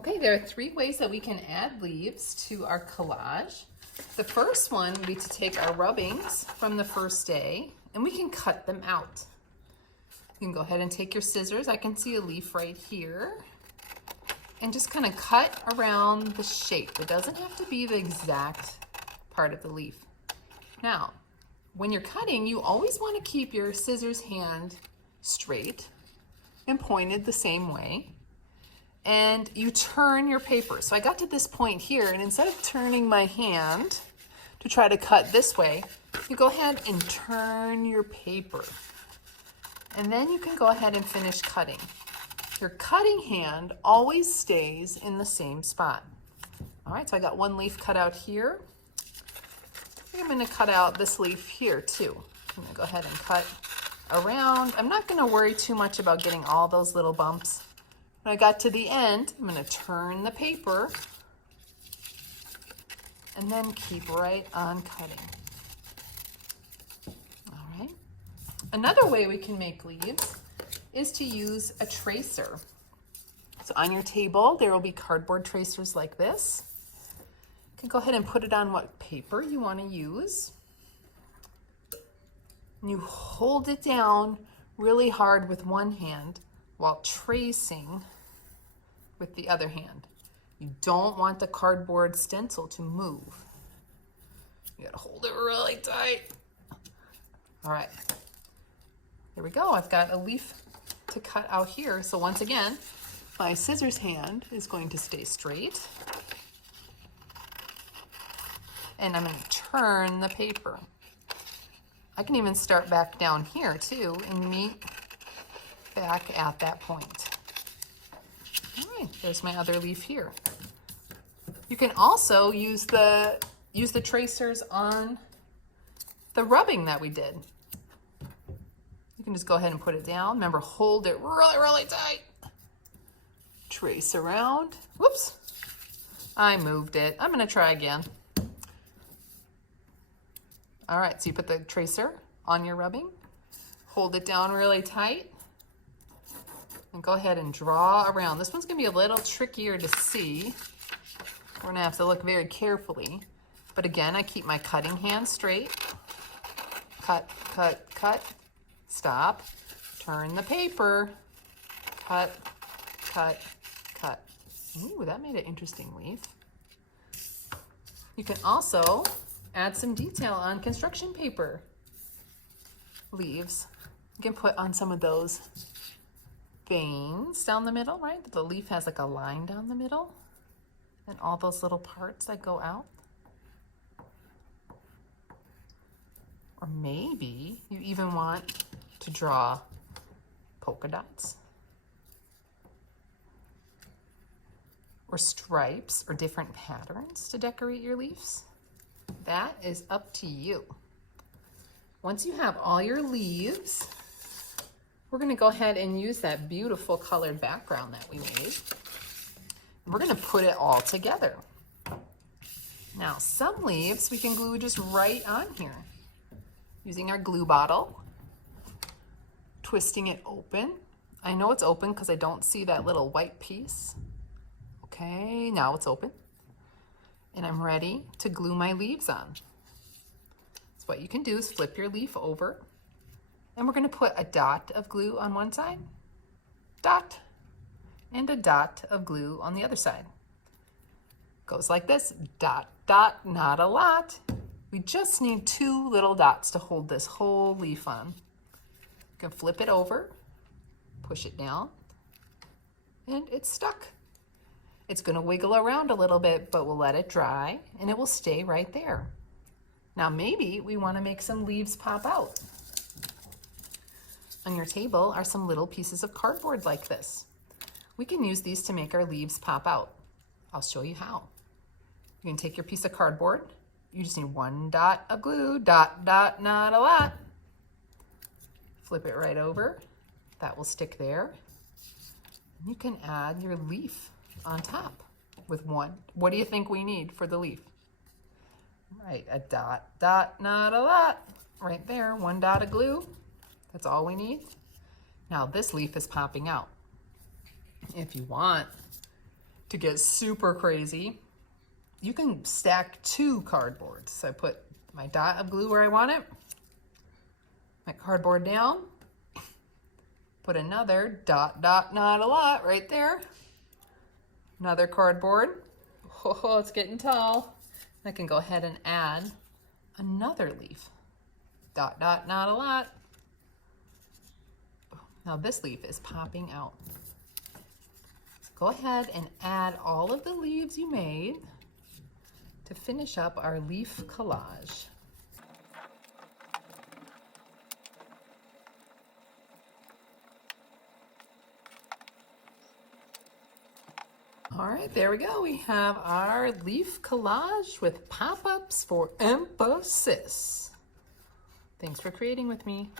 Okay, there are 3 ways that we can add leaves to our collage. The first one would be to take our rubbings from the first day and we can cut them out. You can go ahead and take your scissors. I can see a leaf right here. And just kind of cut around the shape. It doesn't have to be the exact part of the leaf. Now, when you're cutting, you always want to keep your scissors hand straight and pointed the same way. And you turn your paper. So I got to this point here, and instead of turning my hand to try to cut this way, you go ahead and turn your paper. And then you can go ahead and finish cutting. Your cutting hand always stays in the same spot. All right, so I got one leaf cut out here. I'm gonna cut out this leaf here too. I'm gonna go ahead and cut around. I'm not gonna worry too much about getting all those little bumps. When I got to the end, I'm gonna turn the paper and then keep right on cutting. All right. Another way we can make leaves is to use a tracer. So on your table, there will be cardboard tracers like this. You can go ahead and put it on what paper you want to use. And you hold it down really hard with one hand while tracing with the other hand. You don't want the cardboard stencil to move. You gotta hold it really tight. All right, here we go. I've got a leaf to cut out here. So once again, my scissors hand is going to stay straight. And I'm going to turn the paper. I can even start back down here too and meet back at that point. All right, there's my other leaf here. You can also use the tracers on the rubbing that we did. You can just go ahead and put it down. Remember, hold it really, really tight. Trace around. Whoops, I moved it. I'm gonna try again. All right, so you put the tracer on your rubbing, hold it down really tight, and go ahead and draw around. This one's gonna be a little trickier to see. We're gonna have to look very carefully. But again, I keep my cutting hand straight. Cut, cut, cut. Stop, turn the paper, cut, cut, cut. Ooh, that made an interesting leaf. You can also add some detail on construction paper leaves. You can put on some of those veins down the middle, right? The leaf has like a line down the middle and all those little parts that go out. Or maybe you even want to draw polka dots or stripes or different patterns to decorate your leaves. That is up to you. Once you have all your leaves, we're going to go ahead and use that beautiful colored background that we made. We're going to put it all together. Now, some leaves we can glue just right on here using our glue bottle. Twisting it open. I know it's open because I don't see that little white piece. Okay, now it's open. And I'm ready to glue my leaves on. So what you can do is flip your leaf over, and we're going to put a dot of glue on one side, dot, and a dot of glue on the other side. Goes like this, dot, dot, not a lot. We just need 2 little dots to hold this whole leaf on. You can flip it over, push it down, and it's stuck. It's going to wiggle around a little bit, but we'll let it dry and it will stay right there. Now maybe we want to make some leaves pop out. On your table are some little pieces of cardboard like this. We can use these to make our leaves pop out. I'll show you how. You can take your piece of cardboard. You just need 1 dot of glue, dot, dot, not a lot. Flip it right over. That will stick there. And you can add your leaf on top with 1. What do you think we need for the leaf? Right, a dot, dot, not a lot. Right there, 1 dot of glue. That's all we need. Now this leaf is popping out. If you want, to get super crazy, you can stack 2 cardboards. So I put my dot of glue where I want it, my cardboard down, put another dot, dot, not a lot right there, another cardboard. Oh, it's getting tall. I can go ahead and add another leaf. Dot, dot, not a lot. Now this leaf is popping out. So go ahead and add all of the leaves you made to finish up our leaf collage. All right, there we go. We have our leaf collage with pop-ups for emphasis. Thanks for creating with me.